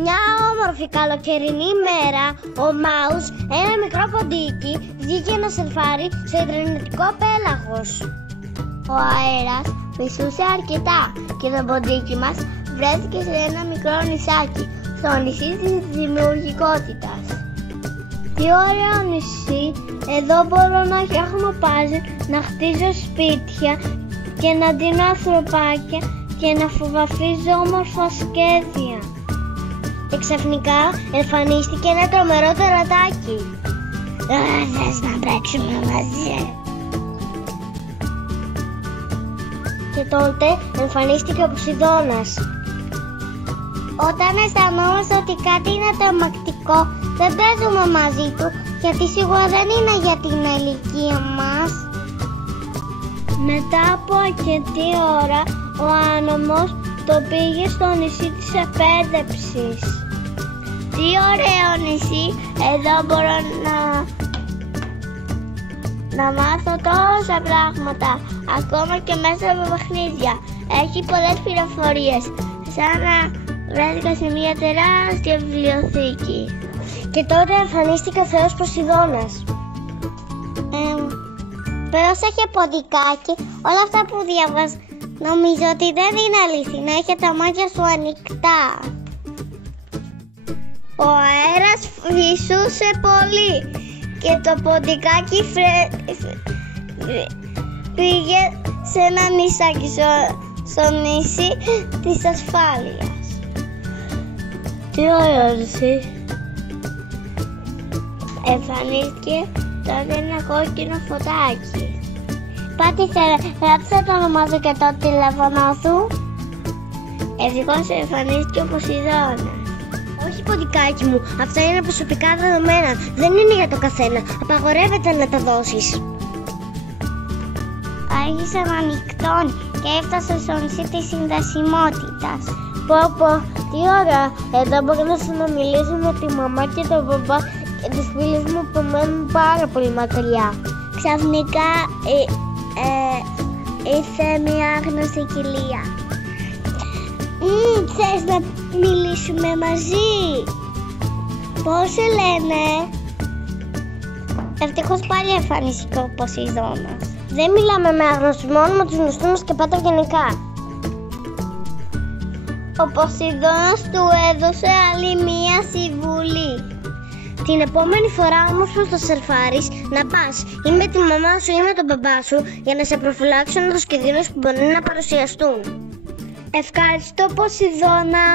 Μια όμορφη καλοκαιρινή μέρα, ο Μάους, ένα μικρό ποντίκι, βγήκε να σερφάρει στο ιδρυνητικό πέλαγος. Ο αέρας φυσούσε αρκετά και το ποντίκι μας βρέθηκε σε ένα μικρό νησάκι, στο νησί της δημιουργικότητας. Τι ωραίο νησί, εδώ μπορώ να φτιάχνω πάζλ, να χτίζω σπίτια και να ντύνω ανθρωπάκια και να φοβαφίζω όμορφα σχέδια. Και ξαφνικά εμφανίστηκε ένα τρομερό τερατάκι. Θες να παίξουμε μαζί? Και τότε εμφανίστηκε ο Ποσειδώνας. Όταν αισθανόμαστε ότι κάτι είναι τρομακτικό, δεν παίζουμε μαζί του, γιατί σίγουρα δεν είναι για την ηλικία μας. Μετά από αρκετή ώρα, ο άνεμος το πήγε στο νησί της εκπαίδευσης. Τι ωραίο νησί, εδώ μπορώ να μάθω τόσα πράγματα, ακόμα και μέσα από παιχνίδια. Έχει πολλές πληροφορίες, σαν να βρέθηκα σε μια τεράστια βιβλιοθήκη. Και τότε εμφανίστηκε ο Θεός Ποσειδώνας. Πρόσεχε ποντικάκι, όλα αυτά που διαβάζω νομίζω ότι δεν είναι αληθινά, έχει τα μάτια σου ανοιχτά. Ο αέρας φυσούσε πολύ και το ποντικάκι πήγε σε ένα νησάκι στο νησί της ασφάλειας. Τι ωραίο νησί. Εμφανίστηκε τότε ένα κόκκινο φωτάκι. Πάτησε, γράψε το όνομά σου και το τηλέφωνο σου. Ευτυχώς εμφανίστηκε ο Ποσειδώνας. Όχι ποντικάκι μου, αυτά είναι προσωπικά δεδομένα. Δεν είναι για το καθένα. Απαγορεύεται να τα δώσεις. Άρχισε να νυχτώνει και έφτασε στο νησί της συνδεσιμότητας. Πω, τι ωραία. Εδώ μπορώ να συνομιλήσω με τη μαμά και τον μπαμπά και τις φίλες μου που μένουν πάρα πολύ μακριά. Ξαφνικά ήρθε μια άγνωστη κοιλία. Θες να μιλήσουμε μαζί? Πώς σε λένε? Ευτυχώς πάλι εμφανίστηκε ο Ποσειδώνας. Δεν μιλάμε με άγνωστους, μόνο με τους γνωστούς μας και πάντα γενικά. Ο Ποσειδώνας του έδωσε άλλη μία συμβουλή. Την επόμενη φορά όμως που θα σερφάρεις, να πας ή με τη μαμά σου ή με τον μπαμπά σου για να σε προφυλάξουν από τους κινδύνους που μπορεί να παρουσιαστούν. Ευχαριστώ Ποσειδώνα.